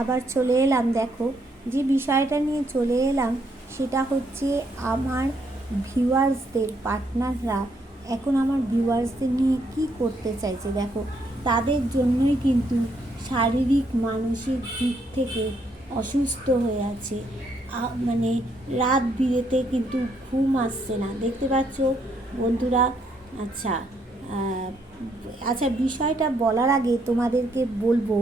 আবার চলে এলাম। দেখো যে বিষয়টা নিয়ে চলে এলাম সেটা হচ্ছে আমার ভিউয়ার্সদের, পার্টনাররা এখন আমার ভিউয়ার্সদের নিয়ে কি করতে চাইছে। দেখো তাদের জন্যই কিন্তু শারীরিক মানসিক দিক থেকে অসুস্থ হয়ে আছে। মানে রাত বিরেতে কিন্তু ঘুম আসছে না, দেখতে পাচ্ছ বন্ধুরা। আচ্ছা, আচ্ছা বিষয়টা বলার আগে তোমাদেরকে বলবো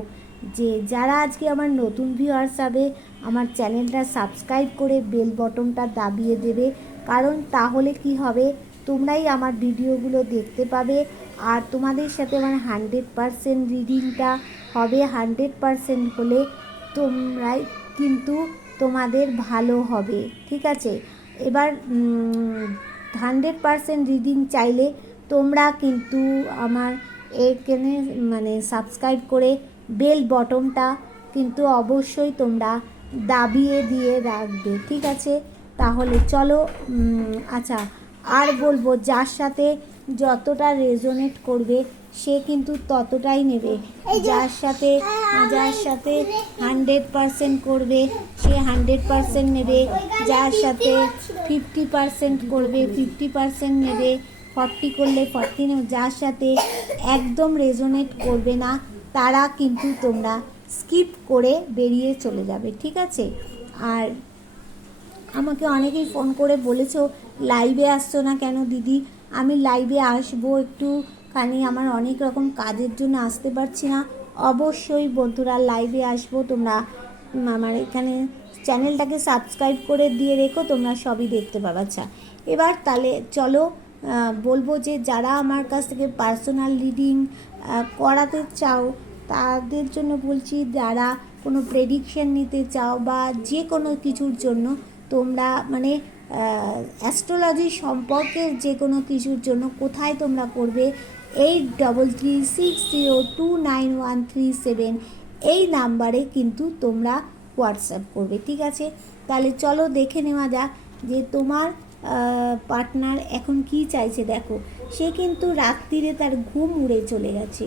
যে যারা আজকে আমার নতুন ভিউয়ার্স হবে আমার চ্যানেলটা সাবস্ক্রাইব করে বেল বটনটা দাবিয়ে দেবে, কারণ তাহলে কি হবে, তোমরাই আমার ভিডিওগুলো দেখতে পাবে আর তোমাদের সাথে আমার 100% রিডিংটা হবে। 100% হলে তোমরাই কিন্তু তোমাদের ভালো হবে, ঠিক আছে। এবার 100% রিডিং চাইলে তোমরা কিন্তু আমার এখানে মানে সাবস্ক্রাইব করে বেল বটনটা কিন্তু অবশ্যই তোমরা দাবিয়ে দিয়ে রাখবে, ঠিক আছে। তাহলে চলো, আচ্ছা আর বলবো যার সাথে যতটা রেজোনেট করবে সে কিন্তু ততটাই নেবে, যার সাথে 100% করবে সে 100% নেবে, যার সাথে 50% করবে 50% নেবে, 40 করলে 40 নেবে, যার সাথে একদম রেজোনেট করবে না তারা কিন্তু তোমরা স্কিপ করে বেরিয়ে চলে যাবে, ঠিক আছে। আর আমাকে অনেকেই ফোন করে বলেছো লাইভে আসছো না কেন দিদি। আমি লাইভে আসবো, একটুখানি আমার অনেক রকম কাজের জন্য আসতে পারছি না। অবশ্যই বন্ধুরা লাইভে আসবো, তোমরা আমার এখানে চ্যানেলটাকে সাবস্ক্রাইব করে দিয়ে রেখো, তোমরা সবই দেখতে পাবে। আচ্ছা এবার তাহলে চলো বলবো যে যারা আমার কাছ থেকে পার্সোনাল রিডিং করাতে চাও তাদের জন্য বলছি, যারা কোনো প্রেডিকশন নিতে চাও বা যে কোনো কিছুর জন্য তোমরা মানে অ্যাস্ট্রোলজি সম্পর্কের যে কোনো কিছুর জন্য কোথায় তোমরা করবে 8336029137 এই নাম্বারে কিন্তু তোমরা হোয়াটসঅ্যাপ করবে, ঠিক আছে। তাহলে চলো দেখে নেওয়া যাক যে তোমার পার্টনার এখন কি চাইছে। দেখো সে কিন্তু রাত্রিরে তার ঘুম উড়ে চলে গেছে,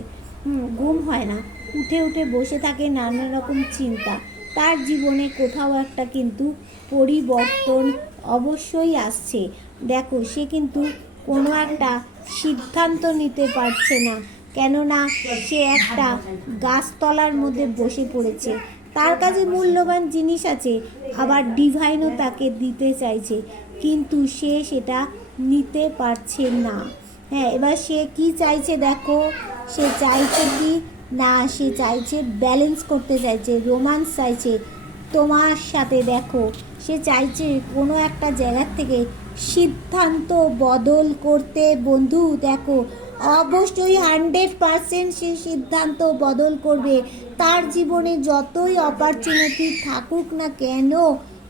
ঘুম হয় না, উঠে উঠে বসে থাকে, নানা রকম চিন্তা। তার জীবনে কোথাও একটা কিন্তু পরিবর্তন অবশ্যই আসছে। দেখো সে কিন্তু কোনো একটা সিদ্ধান্ত নিতে পারছে না, কেননা সে একটা গাছতলার মধ্যে বসে পড়েছে। তার কাছে মূল্যবান জিনিস আছে, আবার ডিভাইনও তাকে দিতে চাইছে, কিন্তু সে সেটা নিতে পারছে না। হ্যাঁ, এবার সে কি চাইছে দেখো, সে চাইছে কি না, সে চাইছে ব্যালেন্স করতে চাইছে, রোমান্স চাইছে তোমার সাথে। দেখো সে চাইছে কোনো একটা জায়গার থেকে সিদ্ধান্ত বদল করতে। বন্ধু দেখো অবশ্যই 100% সে সিদ্ধান্ত বদল করবে। তার জীবনে যতই অপরচুনিটি থাকুক না কেন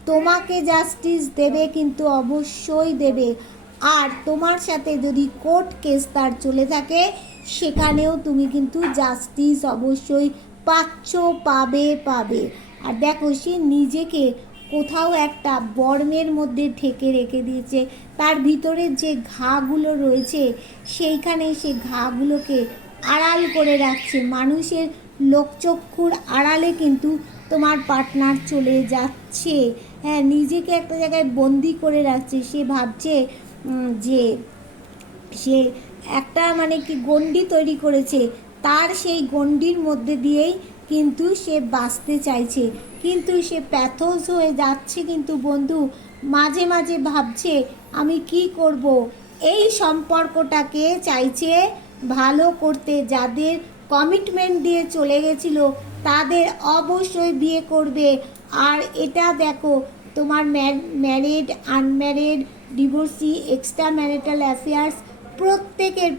তোমাকে জাস্টিস দেবে, কিন্তু অবশ্যই দেবে। আর তোমার সাথে যদি কোর্ট কেস তার চলে থাকে সেখানেও তুমি কিন্তু জাস্টিস অবশ্যই পাবে। আর দেখো সে নিজেকে কোথাও একটা বর্মের মধ্যে ঢেকে রেখে দিয়েছে, তার ভিতরে যে ঘাগুলো রয়েছে সেইখানে সে ঘাগুলোকে আড়াল করে রাখছে, মানুষের লোকচক্ষুর আড়ালে কিন্তু তোমার পার্টনার চলে যাচ্ছে। হ্যাঁ, নিজেকে একটা জায়গায় বন্দি করে রাখছে। সে ভাবছে যে সে একটা মানে কি গণ্ডি তৈরি করেছে, তার সেই গণ্ডির মধ্যে দিয়েই কিন্তু সে বাঁচতে চাইছে, কিন্তু সে প্যাথোস হয়ে যাচ্ছে। কিন্তু বন্ধু মাঝে মাঝে ভাবছে আমি কি করব। এই সম্পর্কটাকে চাইছে ভালো করতে, যাদের কমিটমেন্ট দিয়ে চলে গেছিল তাদের অবশ্যই বিয়ে করবে। আর এটা দেখো তোমার married, unmarried, divorcee, extra marital affairs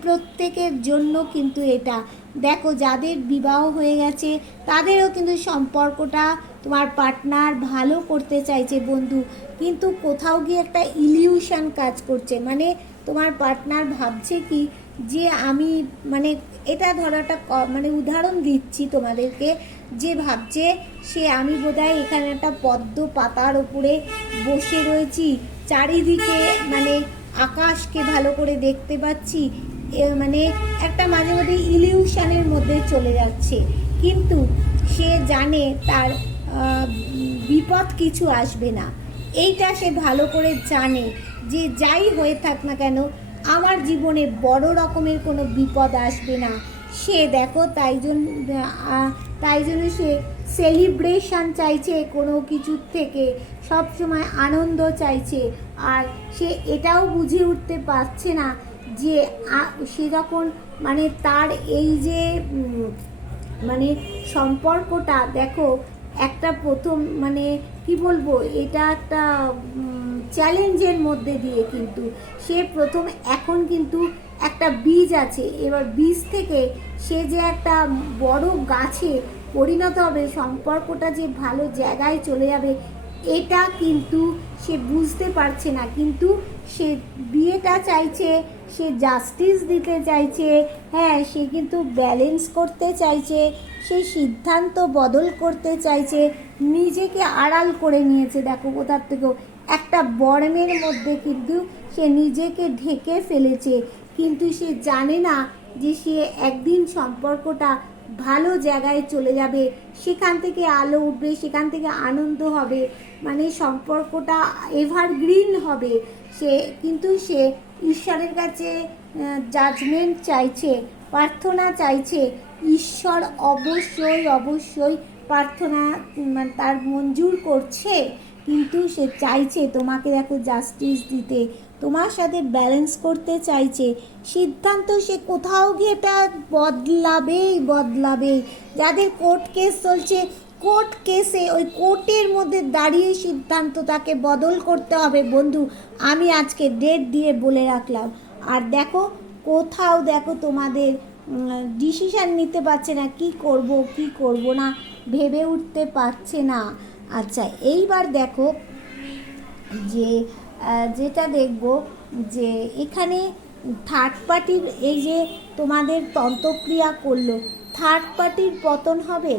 প্রত্যেকের জন্য কিন্তু এটা। দেখো যাদের বিবাহ হয়ে গেছে তাদেরও কিন্তু সম্পর্কটা তোমার পার্টনার ভালো করতে চাইছে বন্ধু, কিন্তু কোথাও গিয়ে একটা ইলিউশন কাজ করছে। মানে তোমার পার্টনার ভাবছে কি যে আমি মানে এটা ধরো একটা মানে উদাহরণ দিচ্ছি তোমাদেরকে, যে ভাবছে সে আমি বোধহয় এখানে একটা পদ্ম পাতার ওপরে বসে রয়েছি, চারিদিকে মানে আকাশকে ভালো করে দেখতে পাচ্ছি, মানে একটা মাঝে মধ্যে ইলিউশনের মধ্যে চলে যাচ্ছে। কিন্তু সে জানে তার বিপদ কিছু আসবে না। এইটা সে ভালো করে জানে যে যাই হয়ে থাক না কেন আমার জীবনে বড় রকমের কোনো বিপদ আসবে না। সে দেখো তাই জন্য সে সেলিব্রেশন চাইছে, কোনো কিছুর থেকে সব সময় আনন্দ চাইছে। আর সে এটাও বুঝে উঠতে পারছে না যে সে যখন মানে তার এই যে মানে সম্পর্কটা দেখো একটা প্রথম মানে কি বলবো, এটা একটা চ্যালেঞ্জের মধ্যে দিয়ে কিন্তু সে প্রথম এখন কিন্তু একটা বীজ আছে, এবার বীজ থেকে সে যে একটা বড় গাছে পরিণত হবে, সম্পর্কটা যে ভালো জায়গায় চলে যাবে, এটা কিন্তু সে বুঝতে পারছে না। কিন্তু সে বিয়েটা চাইছে, সে জাস্টিস দিতে চাইছে, হ্যাঁ সে কিন্তু ব্যালেন্স করতে চাইছে, সে সিদ্ধান্ত বদল করতে চাইছে, নিজেকে আড়াল করে নিয়েছে দেখো কোথার থেকেও একটা বর্মের মধ্যে কিন্তু সে নিজেকে ঢেকে ফেলেছে। কিন্তু সে জানে না যে সে একদিন সম্পর্কটা ভালো জায়গায় চলে যাবে, সেখান থেকে আলো উঠবে, সেখান থেকে আনন্দ হবে, মানে সম্পর্কটা এভারগ্রিন হবে। সে ঈশ্বরের কাছে জাজমেন্ট চাইছে, প্রার্থনা চাইছে। ঈশ্বর অবশ্যই অবশ্যই প্রার্থনা তার মঞ্জুর করছে, কিন্তু সে চাইছে তোমাকে দেখো জাস্টিস দিতে, তোমার সাথে ব্যালেন্স করতে চাইছে। সিদ্ধান্ত সে কোথাও গিয়ে এটা বদলাবেই। যাদের কোর্ট কেস চলছে, কোর্ট কেসে ওই কোর্টের মধ্যে দাঁড়িয়ে সিদ্ধান্ত তাকে বদল করতে হবে বন্ধু, আমি আজকে ডেট দিয়ে বলে রাখলাম। আর দেখো কোথাও দেখো তোমাদের ডিসিশান নিতে পারছে না, কি করব না ভেবে উঠতে পারছে না। আচ্ছা এইবার দেখো যে যেটা দেখব যে এখানে থার্ড পার্টির এই যে তোমাদের তন্ত্রক্রিয়া করলো, থার্ড পার্টির পতন হবে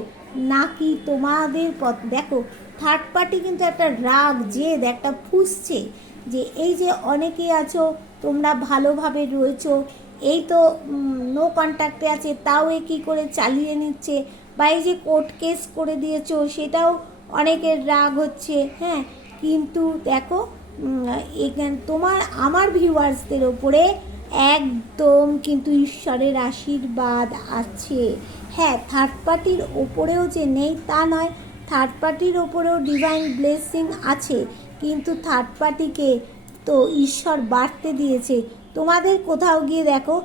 নাকি তোমাদের দেখো থার্ড পার্টি কিন্তু একটা রাগ জেদ একটা ফুঁসছে যে এই যে অনেকে আছো তোমরা ভালোভাবে রয়েছো, এই তো নো কন্ট্যাক্টে আছে, তাও এ কী করে চালিয়ে নিচ্ছে, বা এই যে কোর্ট কেস করে দিয়েছো সেটাও অনেকের রাগ হচ্ছে। হ্যাঁ কিন্তু দেখো তোমার আমার ভিউয়ার্সদের ওপরে একদম কিন্তু ঈশ্বরের আশীর্বাদ আছে। হ্যাঁ থার্ড পার্টির ওপরেও যে নেই তা নয়, থার্ড পার্টির ওপরেও ডিভাইন ব্লেসিং আছে, কিন্তু থার্ড পার্টিকে তো ঈশ্বর বাড়তে দিয়েছে। তোমাদের কোথাও গিয়ে দেখো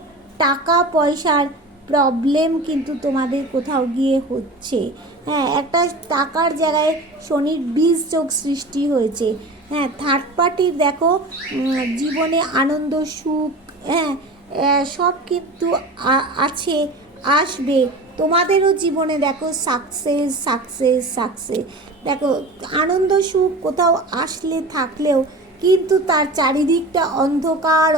টাকা পয়সার প্রবলেম কিন্তু তোমাদের কোথাও গিয়ে হচ্ছে। হ্যাঁ একটা টাকার জায়গায় শনির বীজ যোগ সৃষ্টি হয়েছে। হ্যাঁ থার্ড পার্টির দেখো জীবনে আনন্দ সুখ হ্যাঁ সব কিন্তু আছে, আসবে। তোমাদেরও জীবনে দেখো সাকসেস দেখো আনন্দ সুখ কোথাও আসলে থাকলেও কিন্তু তার চারিদিকটা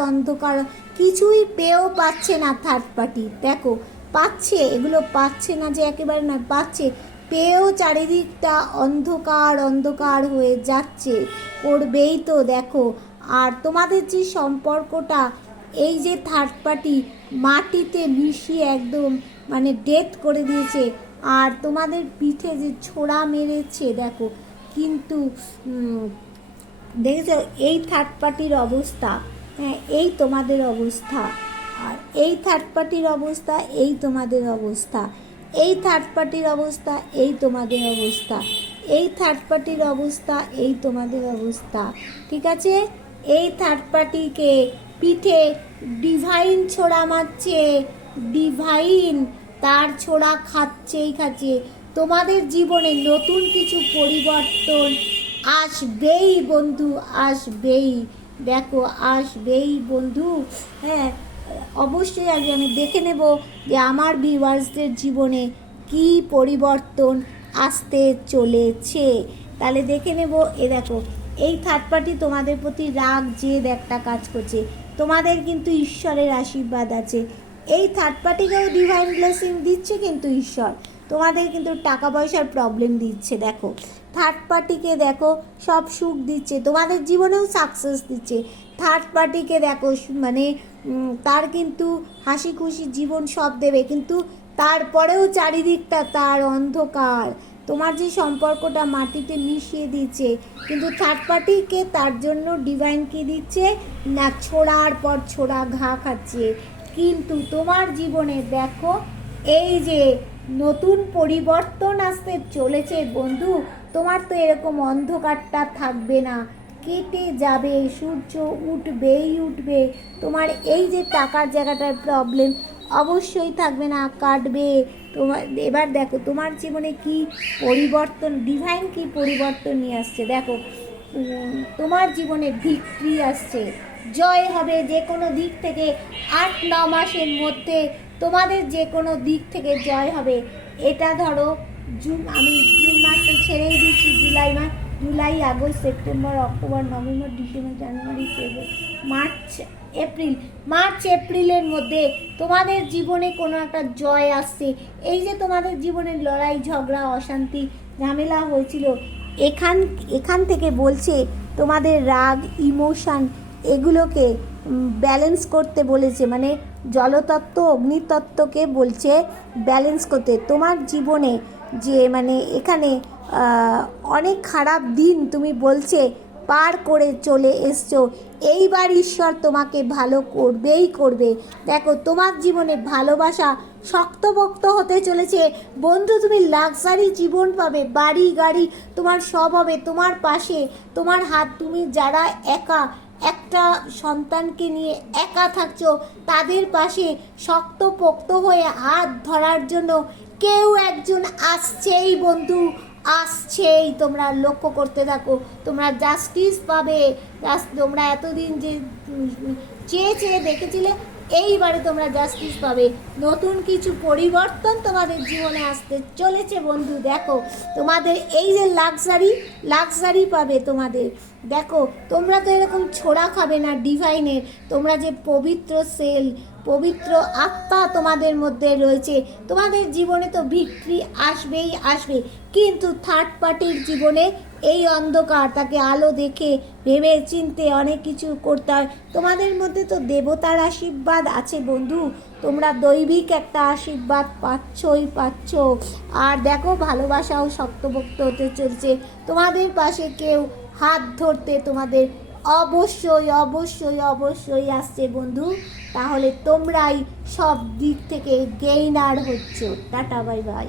অন্ধকার, কিছুই পেয়েও পাচ্ছে না থার্ড পার্টি। দেখো পাচ্ছে, এগুলো পাচ্ছে না যে একেবারে না, পাচ্ছে, পেয়েও চারিদিকটা অন্ধকার হয়ে যাচ্ছে, করবেই তো দেখো। আর তোমাদের যে সম্পর্কটা এই যে থার্ড পার্টি মাটিতে মিশিয়ে একদম মানে ডেথ করে দিয়েছে, আর তোমাদের পিঠে যে ছোড়া মেরেছে দেখো, কিন্তু দেখেছো এই থার্ড পার্টির অবস্থা, হ্যাঁ এই তোমাদের অবস্থা, আর এই থার্ড পার্টির অবস্থা, এই তোমাদের অবস্থা, এই থার্ড পার্টির অবস্থা, এই তোমাদের অবস্থা, এই থার্ড পার্টির অবস্থা, এই তোমাদের অবস্থা। ঠিক আছে, এই থার্ড পার্টিকে পিঠে ডিভাইন ছোড়া মারছে, ডিভাইন তার ছোড়া খাচ্ছে। তোমাদের জীবনে নতুন কিছু পরিবর্তন আসবেই বন্ধু, আসবেই, দেখো আসবেই বন্ধু। হ্যাঁ অবশ্যই আগে আমি দেখে নেব যে আমার ভিউয়ার্সদের জীবনে কি পরিবর্তন আসতে চলেছে, তাহলে দেখে নেব। দেখো এই থার্ড পার্টি তোমাদের প্রতি রাগ জেদ একটা কাজ করছে, তোমাদের কিন্তু ঈশ্বরের আশীর্বাদ আছে। এই থার্ড পার্টিকেও ডিভাইন ব্লেসিং দিচ্ছে, কিন্তু ঈশ্বর তোমাদের কিন্তু টাকা পয়সার প্রবলেম দিচ্ছে। দেখো থার্ড পার্টিকে দেখো সব সুখ দিচ্ছে, তোমাদের জীবনেও সাকসেস দিচ্ছে। থার্ড পার্টিকে দেখো মানে তার কিন্তু হাসি খুশি জীবন সব দেবে, কিন্তু তারপরেও চারিদিকটা তার অন্ধকার, তোমার যে সম্পর্কটা মাটিতে মিশিয়ে দিচ্ছে, কিন্তু থার্ড পার্টিকে তার জন্য ডিভাইন কি দিচ্ছে না, ছোড়ার পর ছোড়া ঘা খাচ্ছে। কিন্তু তোমার জীবনে দেখো এই যে নতুন পরিবর্তন আসতে চলেছে বন্ধু, তোমার তো এরকম অন্ধকারটা থাকবে না, কেটে যাবে, সূর্য উঠবেই উঠবে। তোমার এই যে টাকার জায়গাটার প্রবলেম অবশ্যই থাকবে না, কাটবে তোমার। এবার দেখো তোমার জীবনে কি পরিবর্তন, ডিভাইন কি পরিবর্তন নিয়ে আসছে দেখো। তোমার জীবনে ভিক্টরি আসছে, জয় হবে যে কোনো দিক থেকে। 8-9 মাসের মধ্যে তোমাদের যে কোনো দিক থেকে জয় হবে। এটা ধরো জুন, আমি জুন মাসটা ছেড়েই দিচ্ছি, জুলাই মাস, July, August, September, October, November, December, January, February, March, April. March এপ্রিলের মধ্যে তোমাদের জীবনে কোনো একটা জয় আসছে। এই যে তোমাদের জীবনে লড়াই ঝগড়া অশান্তি ঝামেলা হয়েছিল, এখান থেকে বলছে তোমাদের রাগ ইমোশান এগুলোকে ব্যালেন্স করতে বলেছে, মানে জলতত্ত্ব অগ্নিতত্ত্বকে বলছে ব্যালেন্স করতে। তোমার জীবনে যে মানে এখানে অনেক খারাপ দিন তুমি বলছে পার করে চলে এসছো, এইবার ঈশ্বর তোমাকে ভালো করবেই করবে। দেখো তোমার জীবনে ভালোবাসা শক্তপোক্ত হতে চলেছে বন্ধু, তুমি লাক্সারি জীবন পাবে, বাড়ি গাড়ি তোমার সব হবে তোমার পাশে, তোমার হাত। তুমি যারা একা, একটা সন্তানকে নিয়ে একা থাকছো, তাদের পাশে শক্তপোক্ত হয়ে হাত ধরার জন্য কেউ একজন আসছেই বন্ধু, আসছেই। তোমরা লক্ষ্য করতে থাকো, তোমরা জাস্টিস পাবে। তোমরা এতদিন যে চেয়ে চেয়ে দেখেছিলে, এইবারে তোমরা জাস্টিস পাবে। নতুন কিছু পরিবর্তন তোমাদের জীবনে আসতে চলেছে বন্ধু। দেখো তোমাদের এই যে লাক্সারি পাবে তোমাদের। দেখো তোমরা তো এরকম ছোড়া খাবে না ডিভাইনের, তোমরা যে পবিত্র সেল, পবিত্র আত্মা তোমাদের মধ্যে রয়েছে, তোমাদের জীবনে তো ভিক্টরি আসবেই আসবে। কিন্তু থার্ড পার্টির জীবনে এই অন্ধকার, তাকে আলো দেখে ভেবে চিনতে অনেক কিছু করতে হয়। তোমাদের মধ্যে তো দেবতার আশীর্বাদ আছে বন্ধু, তোমরা দৈবিক একটা আশীর্বাদ পাচ্ছ। আর দেখো ভালোবাসাও শক্তপোক্ত হতে চলছে, তোমাদের পাশে কেউ হাত ধরতে তোমাদের অবশ্যই অবশ্যই অবশ্যই আসছে বন্ধু। তাহলে তোমরাই সব দিক থেকে গেইনার হচ্ছ। Tata, bye bye.